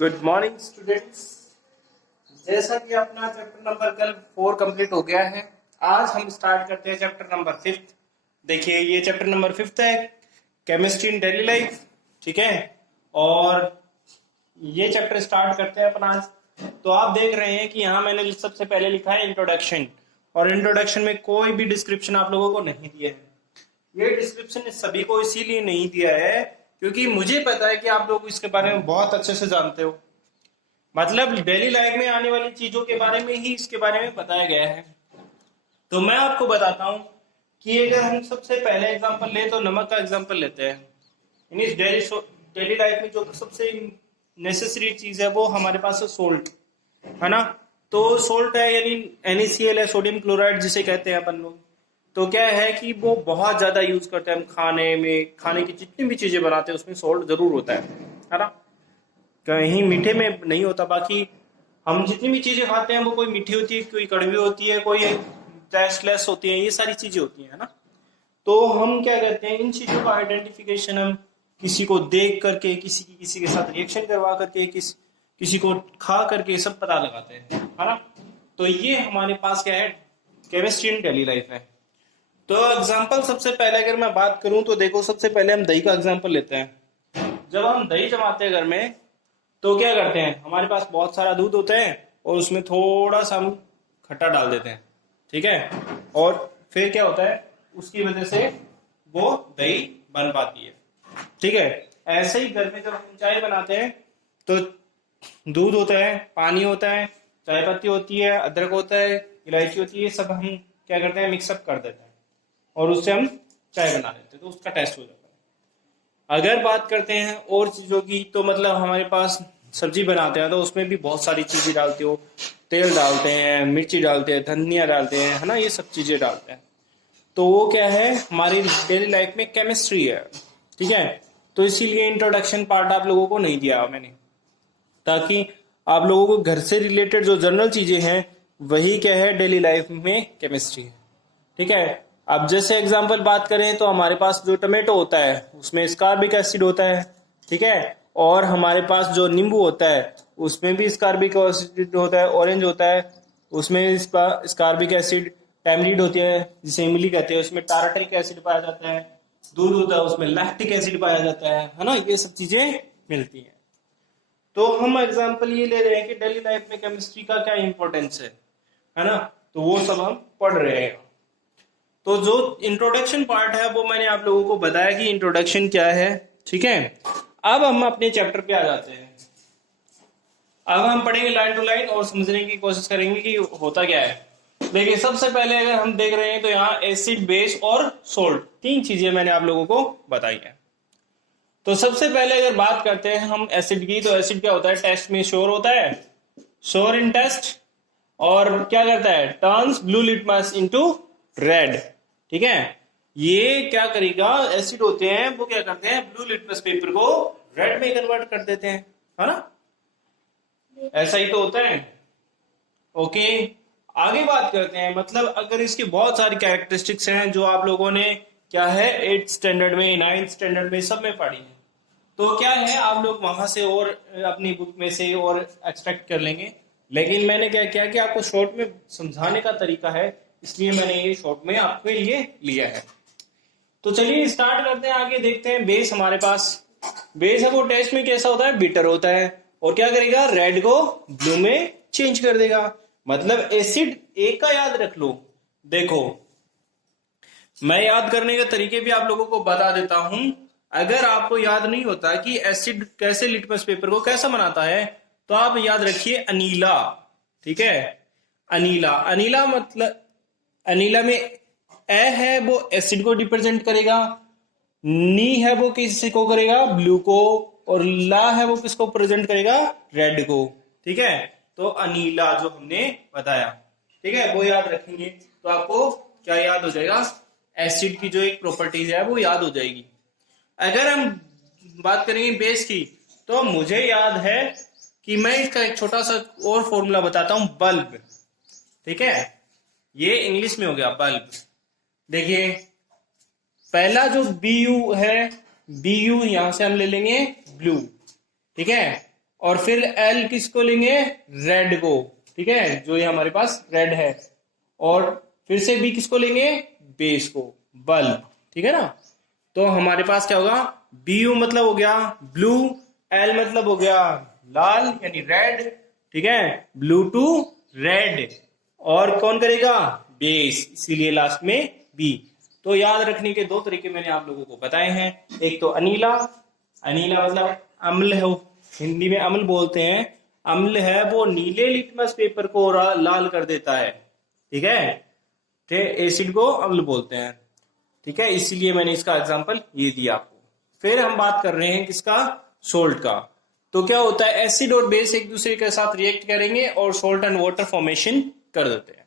Good morning students. जैसा कि अपना चैप्टर नंबर कल 4 कंप्लीट हो गया है, आज हम स्टार्ट करते हैं चैप्टर नंबर 5। देखिए ये चैप्टर नंबर 5 है, केमिस्ट्री इन डेली लाइफ। ठीक है, और ये चैप्टर स्टार्ट करते हैं अपन आज। तो आप देख रहे हैं कि यहाँ मैंने सबसे पहले लिखा है इंट्रोडक्शन, और इंट्रोडक्शन में कोई भी डिस्क्रिप्शन आप लोगों को नहीं दिया है। ये डिस्क्रिप्शन सभी को इसीलिए नहीं दिया है क्योंकि मुझे पता है कि आप लोग इसके बारे में बहुत अच्छे से जानते हो। मतलब डेली लाइफ में आने वाली चीजों के बारे में ही इसके बारे में बताया गया है। तो मैं आपको बताता हूं कि अगर हम सबसे पहले एग्जांपल ले तो नमक का एग्जांपल लेते हैं। यानी डेली लाइफ में जो सबसे नेसेसरी चीज है वो हमारे पास है सोल्ट, है ना। तो सोल्ट है यानी NaCl है, सोडियम क्लोराइड जिसे कहते हैं अपन लोग। तो क्या है कि वो बहुत ज्यादा यूज करते हैं हम खाने में, खाने की जितनी भी चीजें बनाते हैं उसमें सोल्ट जरूर होता है ना। कहीं मीठे में नहीं होता, बाकी हम जितनी भी चीजें खाते हैं वो कोई मीठी होती है, कोई कड़वी होती है, कोई टेस्टलेस होती है, ये सारी चीजें होती है ना। तो हम क्या करते हैं, इन चीजों का आइडेंटिफिकेशन हम किसी को देख करके, किसी के साथ रिएक्शन करवा करके, किसी को खा करके सब पता लगाते हैं, है ना। तो ये हमारे पास क्या है, केमिस्ट्री इन डेली लाइफ है। तो एग्जाम्पल सबसे पहले अगर मैं बात करूं तो देखो, सबसे पहले हम दही का एग्जाम्पल लेते हैं। जब हम दही जमाते हैं घर में तो क्या करते हैं, हमारे पास बहुत सारा दूध होता है और उसमें थोड़ा सा हम खट्टा डाल देते हैं, ठीक है। और फिर क्या होता है, उसकी वजह से वो दही बन पाती है, ठीक है। ऐसे ही घर में जब हम चाय बनाते हैं तो दूध होता है, पानी होता है, चाय पत्ती होती है, अदरक होता है, इलायची होती है, सब हम क्या करते हैं, मिक्सअप कर देते हैं और उससे हम चाय बना लेते हैं, तो उसका टेस्ट हो जाता है। अगर बात करते हैं और चीजों की, तो मतलब हमारे पास सब्जी बनाते हैं तो उसमें भी बहुत सारी चीजें डालते हो, तेल डालते हैं, मिर्ची डालते हैं, धनिया डालते हैं, है ना, ये सब चीजें डालते हैं। तो वो क्या है, हमारी डेली लाइफ में केमिस्ट्री है, ठीक है। तो इसीलिए इंट्रोडक्शन पार्ट आप लोगों को नहीं दिया मैंने, ताकि आप लोगों को घर से रिलेटेड जो जनरल चीजें हैं वही क्या है, डेली लाइफ में केमिस्ट्री है, ठीक है। अब जैसे एग्जांपल बात करें तो हमारे पास जो टमाटो होता है उसमें स्कारबिक एसिड होता है, ठीक है। और हमारे पास जो नींबू होता है उसमें भी स्कारबिक एसिड होता है, ऑरेंज होता है उसमें स्कारबिक एसिड, टैमरिड होती है जिसे इमली कहते हैं उसमें टारटलिक एसिड पाया जाता है, दूध होता है उसमें लैक्टिक एसिड पाया जाता है ना, ये सब चीजें मिलती हैं। तो हम एग्जांपल ये ले रहे हैं कि डेली लाइफ में केमिस्ट्री का क्या इंपॉर्टेंस है ना। तो वो सब हम पढ़ रहे हैं। तो जो इंट्रोडक्शन पार्ट है वो मैंने आप लोगों को बताया कि इंट्रोडक्शन क्या है, ठीक है। अब हम अपने चैप्टर पे आ जाते हैं। अब हम पढ़ेंगे लाइन टू लाइन और समझने की कोशिश करेंगे कि होता क्या है। देखिए सबसे पहले अगर हम देख रहे हैं तो यहाँ एसिड, बेस और सोल्ट, तीन चीजें मैंने आप लोगों को बताई है। तो सबसे पहले अगर बात करते हैं हम एसिड की, तो एसिड क्या होता है, टेस्ट में श्योर होता है, श्योर इन टेस्ट, और क्या करता है, turns blue litmus into red, ठीक है। ये क्या करेगा, एसिड होते हैं वो क्या करते हैं, ब्लू लिटमस पेपर को रेड में कन्वर्ट कर देते हैं, है ना। ऐसा ही तो होता है, ओके। आगे बात करते हैं, मतलब अगर इसकी बहुत सारी कैरेक्टरिस्टिक्स हैं जो आप लोगों ने क्या है 8th स्टैंडर्ड में, 9th स्टैंडर्ड में सब में पढ़ी है। तो क्या है, आप लोग वहां से और अपनी बुक में से और एक्सट्रैक्ट कर लेंगे, लेकिन मैंने क्या किया कि आपको शॉर्ट में समझाने का तरीका है, इसलिए मैंने ये शॉर्ट में आपके लिए लिया है। तो चलिए स्टार्ट करते हैं, आगे देखते हैं। बेस हमारे पास, बेस है वो टेस्ट में कैसा होता है, बिटर होता है, और क्या करेगा, रेड को ब्लू में चेंज कर देगा। मतलब एसिड एक का याद रख लो। देखो मैं याद करने के तरीके भी आप लोगों को बता देता हूं। अगर आपको याद नहीं होता कि एसिड कैसे लिटमस पेपर को कैसा बनाता है, तो आप याद रखिए अनीला, ठीक है। अनीला, अनीला मतलब अनीला में ए है वो एसिड को रिप्रेजेंट करेगा, नी है वो किसी को करेगा, ब्लू को, और ला है वो किसको प्रेजेंट करेगा, रेड को, ठीक है। तो अनीला जो हमने बताया, ठीक है, वो याद रखेंगे तो आपको क्या याद हो जाएगा, एसिड की जो एक प्रॉपर्टीज है वो याद हो जाएगी। अगर हम बात करेंगे बेस की, तो मुझे याद है कि मैं इसका एक छोटा सा और फॉर्मूला बताता हूं, बल्ब, ठीक है। ये इंग्लिश में हो गया बल्ब। देखिए पहला जो बी यू है, बी यू यहां से हम ले लेंगे ब्लू, ठीक है। और फिर एल किसको लेंगे, रेड को, ठीक है, जो ये हमारे पास रेड है, और फिर से बी किसको लेंगे, बेस को, बल्ब, ठीक है ना। तो हमारे पास क्या होगा, बी यू मतलब हो गया ब्लू, एल मतलब हो गया लाल यानी रेड, ठीक है, ब्लू टू रेड, और कौन करेगा, बेस, इसीलिए लास्ट में बी। तो याद रखने के दो तरीके मैंने आप लोगों को बताए हैं, एक तो अनीला, अनीला मतलब अम्ल हो, हिंदी में अम्ल बोलते हैं, अम्ल है वो नीले लिटमस पेपर को लाल कर देता है, ठीक है, ठीक, एसिड को अम्ल बोलते हैं, ठीक है, इसीलिए मैंने इसका एग्जांपल ये दिया आपको। फिर हम बात कर रहे हैं किसका, सोल्ट का। तो क्या होता है, एसिड और बेस एक दूसरे के साथ रिएक्ट करेंगे और सोल्ट एंड वाटर फॉर्मेशन कर देते हैं।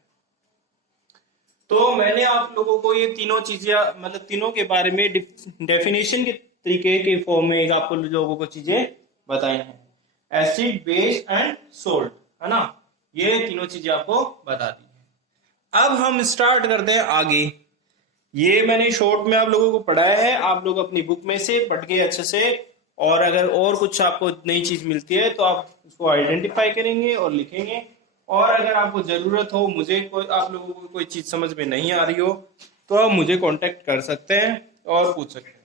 तो मैंने आप लोगों को ये तीनों चीजें, मतलब तीनों के बारे में डेफिनेशन के तरीके के फॉर्म में एक आपको लोगों को चीजें बताई हैं, एसिड बेस एंड सोल्ट, है ना, ये तीनों चीजें आपको बता दी है। अब हम स्टार्ट करते हैं आगे। ये मैंने शॉर्ट में आप लोगों को पढ़ाया है, आप लोग अपनी बुक में से पढ़ के अच्छे से, और अगर और कुछ आपको नई चीज मिलती है तो आप उसको आइडेंटिफाई करेंगे और लिखेंगे, और अगर आपको जरूरत हो, मुझे कोई, आप लोगों को कोई चीज समझ में नहीं आ रही हो, तो आप मुझे कांटेक्ट कर सकते हैं और पूछ सकते हैं।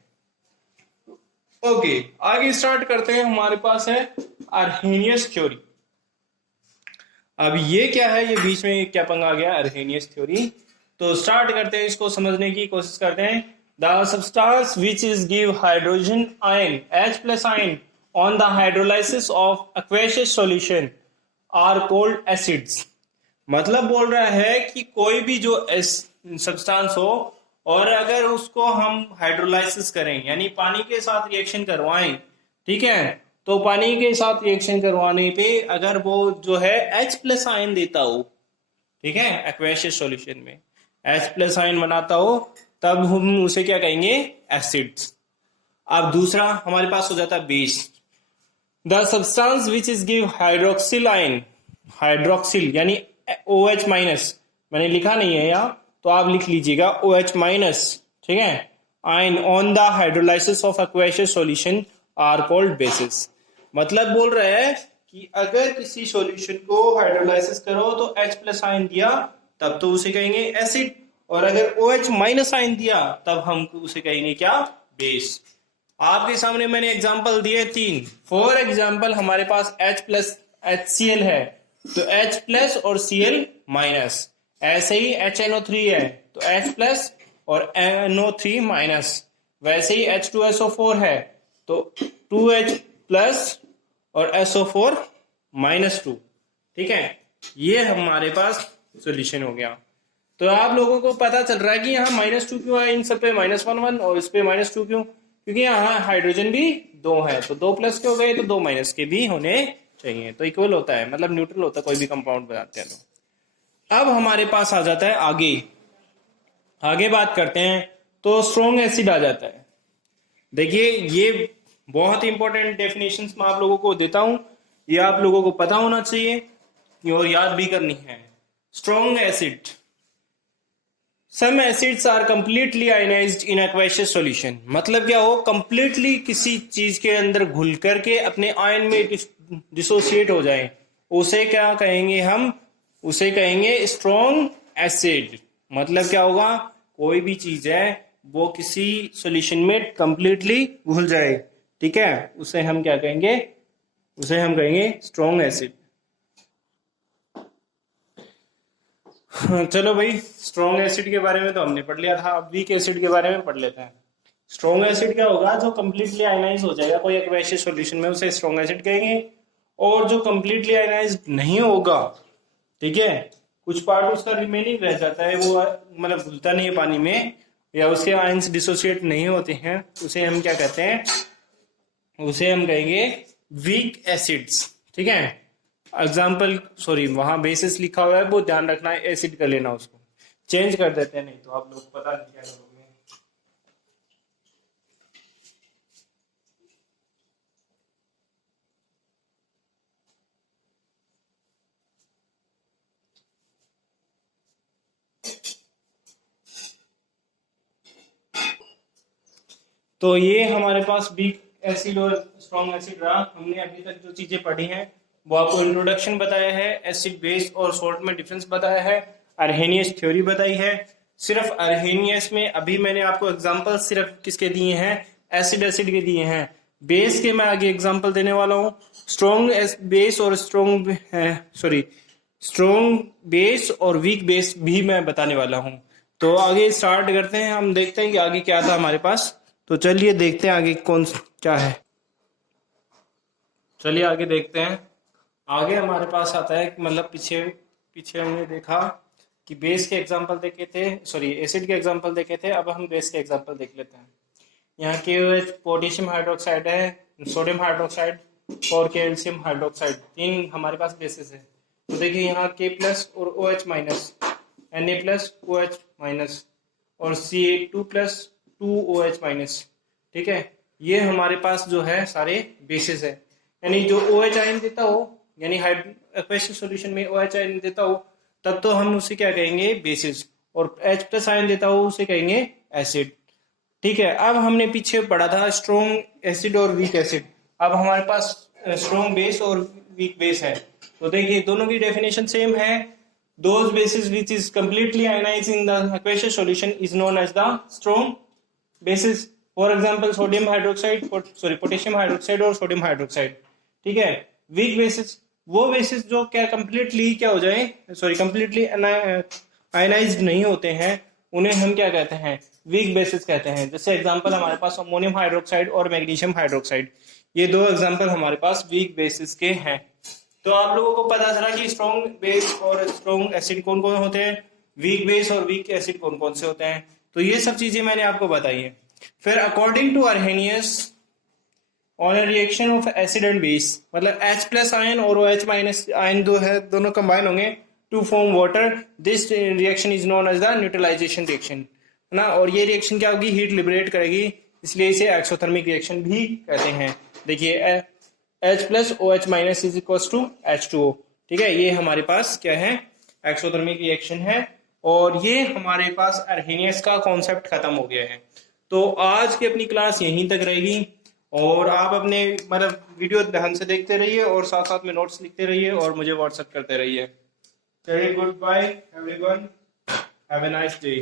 ओके, आगे स्टार्ट करते हैं। हमारे पास है अर्हेनियस थ्योरी। अब ये क्या है, ये बीच में क्या पंगा आ गया, अर्हेनियस थ्योरी। तो स्टार्ट करते हैं, इसको समझने की कोशिश करते हैं। The substance which is give hydrogen ion H+ ion on the hydrolysis of aqueous solution are cold acids. मतलब बोल रहा है कि कोई भी जो सब्सटेंस हो, और अगर उसको हम हाइड्रोलाइसिस करें यानी पानी के साथ रिएक्शन करवाएं, ठीक है, तो पानी के साथ रिएक्शन करवाने पे अगर वो जो है H+ आयन देता हो, ठीक है, एक्वेशियस सॉल्यूशन में H+ आयन बनाता हो, तब हम उसे क्या कहेंगे, एसिड्स। अब दूसरा हमारे पास हो जाता है base. The substance which is give hydroxyl ion, hydroxyl यानी OH-, मैंने लिखा नहीं है यहाँ, तो आप लिख लीजिएगा OH-, ठीक है, ion on the hydrolysis of aqueous solution are called bases. मतलब बोल रहा है कि अगर किसी सॉल्यूशन को हाइड्रोलाइसिस करो तो H+ आयन दिया, तब तो उसे कहेंगे एसिड, और अगर OH- आयन दिया तब हम उसे कहेंगे क्या, बेस। आपके सामने मैंने एग्जांपल दिए 3। फॉर एग्जांपल हमारे पास H+ HCl है, तो H+ और Cl-, ऐसे ही HNO3 है तो H+ और NO3-, वैसे ही H2SO4 है तो 2H+ और SO4-2, ठीक है, ये हमारे पास सॉल्यूशन हो गया। तो आप लोगों को पता चल रहा है कि यहाँ -2 क्यों है, इन सब पे -1 और इस पे -2 क्यों, क्योंकि यहाँ हाइड्रोजन भी 2 है, तो 2 प्लस के हो गए तो 2 माइनस के भी होने चाहिए, तो इक्वल होता है, मतलब न्यूट्रल होता है कोई भी कंपाउंड बनाते हैं तो। अब हमारे पास आ जाता है आगे, आगे बात करते हैं तो स्ट्रॉन्ग एसिड आ जाता है। देखिए ये बहुत इंपॉर्टेंट डेफिनेशंस मैं आप लोगों को देता हूं, ये आप लोगों को पता होना चाहिए और याद भी करनी है। Strong acid, some acids are completely ionized in aqueous solution. मतलब क्या हो, कंप्लीटली किसी चीज के अंदर घुल करके अपने आयन में डिसोसिएट हो जाए, उसे क्या कहेंगे हम, उसे कहेंगे स्ट्रॉन्ग एसिड। मतलब क्या होगा, कोई भी चीज है वो किसी सॉल्यूशन में कंप्लीटली घुल जाए, ठीक है, उसे हम क्या कहेंगे, उसे हम कहेंगे स्ट्रॉन्ग एसिड। चलो भाई, स्ट्रॉन्ग एसिड के बारे में तो हमने पढ़ लिया था, अब वीक एसिड के बारे में पढ़ लेते हैं। स्ट्रॉन्ग एसिड क्या होगा, जो कंप्लीटली आयनाइज हो जाएगा कोई एक्वेशियस सॉल्यूशन में, उसे स्ट्रॉन्ग एसिड कहेंगे। और जो कंप्लीटली आयनाइज नहीं होगा, ठीक है, कुछ पार्ट उसका रिमेनिंग रह जाता है, वो मतलब घुलता नहीं है पानी में, या उसके आयंस डिसोसिएट नहीं होते हैं, उसे हम क्या कहते हैं, उसे हम कहेंगे वीक एसिड्स, ठीक है। एग्जाम्पल, सॉरी वहां बेसिस लिखा हुआ है वो ध्यान रखना है, एसिड कर लेना, उसको चेंज कर देते हैं, नहीं तो आप लोग पता नहीं क्या करोगे। तो ये हमारे पास वीक एसिड और स्ट्रॉन्ग एसिड रहा। हमने अभी तक जो चीजें पढ़ी हैं वो आपको इंट्रोडक्शन बताया है, एसिड बेस और सॉल्ट में डिफरेंस बताया है, अर्हेनियस थ्योरी बताई है। सिर्फ अर्हेनियस में अभी मैंने आपको एग्जांपल सिर्फ किसके दिए हैं, एसिड के दिए हैं। बेस के मैं आगे एग्जांपल देने वाला हूँ। स्ट्रॉन्ग बेस और स्ट्रॉन्ग बेस और वीक बेस भी मैं बताने वाला हूँ। तो आगे स्टार्ट करते हैं, हम देखते हैं कि आगे क्या था हमारे पास। तो चलिए देखते हैं आगे कौन क्या है। चलिए आगे देखते हैं। आगे हमारे पास आता है मतलब पीछे पीछे हमने देखा कि बेस के एग्जांपल देखे थे, एसिड के एग्जांपल देखे थे। अब हम बेस के एग्जांपल देख लेते हैं। यहाँ KOH पोटेशियम हाइड्रोक्साइड है, सोडियम हाइड्रोक्साइड और कैल्शियम हाइड्रोक्साइड, तीन हमारे पास बेसिस है। तो देखिए यहाँ K प्लस और OH minus, Na plus OH minus और Ca2 प्लस 2OH माइनस। ठीक है, ये हमारे पास जो है सारे बेसिस है। यानी जो OH आयन देता हो, यानी एक्वस सॉल्यूशन में OH आयन देता हो, तब तो हम उसे क्या कहेंगे, बेसिस। और H प्लस आयन देता हो उसे कहेंगे एसिड। ठीक है, अब हमने पीछे पढ़ा था स्ट्रॉन्ग एसिड और वीक एसिड। अब हमारे पास स्ट्रॉन्ग बेस और वीक बेस है। तो देखिए दोनों की डेफिनेशन सेम है। Those bases which is completely ionized in the aqueous solution is known as the strong bases. For example, sodium hydroxide, potassium hydroxide और sodium hydroxide. ठीक है, weak bases वो bases जो क्या completely क्या हो जाए, completely ionized नहीं होते हैं, उन्हें हम क्या कहते हैं, weak bases कहते हैं। जैसे एग्जांपल हमारे पास अमोनियम हाइड्रोक्साइड और मैग्नीशियम हाइड्रोक्साइड, ये दो एग्जांपल हमारे पास weak bases के हैं। तो आप लोगों को पता चला कि स्ट्रॉन्ग बेस और स्ट्रॉन्ग एसिड कौन कौन होते हैं, वीक बेस और वीक एसिड कौन कौन से होते हैं। तो ये सब चीजें मैंने आपको बताई है। फिर according to Arrhenius on a reaction of acid and base, मतलब H प्लस आयन और OH माइनस आयन दो है, दोनों कंबाइन होंगे to form water. This reaction is known as the neutralisation reaction, है ना। और ये रिएक्शन क्या होगी, हीट लिबरेट करेगी, इसलिए इसे एक्सोथर्मिक रिएक्शन भी कहते हैं। देखिए H plus OH minus is equal to H2O। ठीक है, ये हमारे पास क्या है, एक्सोथर्मिक रिएक्शन है। और ये हमारे पास अर्हेनियस का कॉन्सेप्ट खत्म हो गया है। तो आज की अपनी क्लास यहीं तक रहेगी और आप अपने मतलब वीडियो ध्यान से देखते रहिए और साथ साथ में नोट्स लिखते रहिए और मुझे व्हाट्सएप करते रहिए। चलिए, good bye everyone, have a nice day.